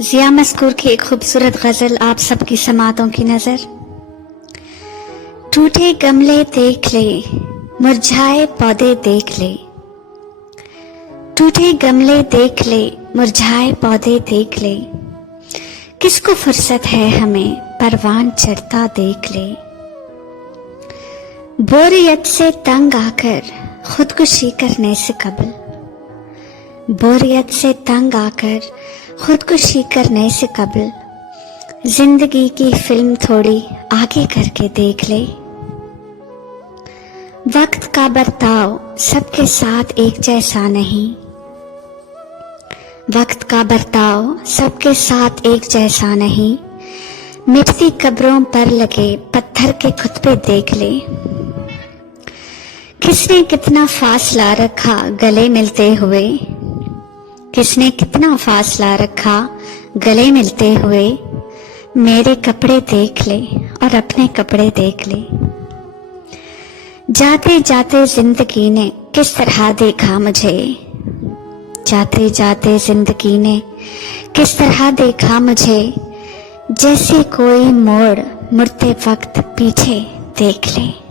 जिया मस्कूर की एक खूबसूरत गजल आप सबकी समातों की नजर। टूटे गमले देख ले, मुरझाए पौधे देख ले। टूटे गमले देख ले, मुरझाए पौधे देख ले। किसको फुर्सत है हमें परवान चढ़ता देख ले। बोरियत से तंग आकर खुदकुशी करने से कबल, बोरियत से तंग आकर खुदकुशी करने से कबल जिंदगी की फिल्म थोड़ी आगे करके देख ले। वक्त का बर्ताव सबके साथ एक जैसा नहीं, वक्त का बर्ताव सबके साथ एक जैसा नहीं। मिटती कब्रों पर लगे पत्थर के खुतबे देख ले। किसने कितना फासला रखा गले मिलते हुए, किसने कितना फासला रखा गले मिलते हुए। मेरे कपड़े देख ले और अपने कपड़े देख ले। जाते जाते जिंदगी ने किस तरह देखा मुझे, जाते जाते जिंदगी ने किस तरह देखा मुझे। जैसे कोई मोड़ मुड़ते वक्त पीछे देख ले।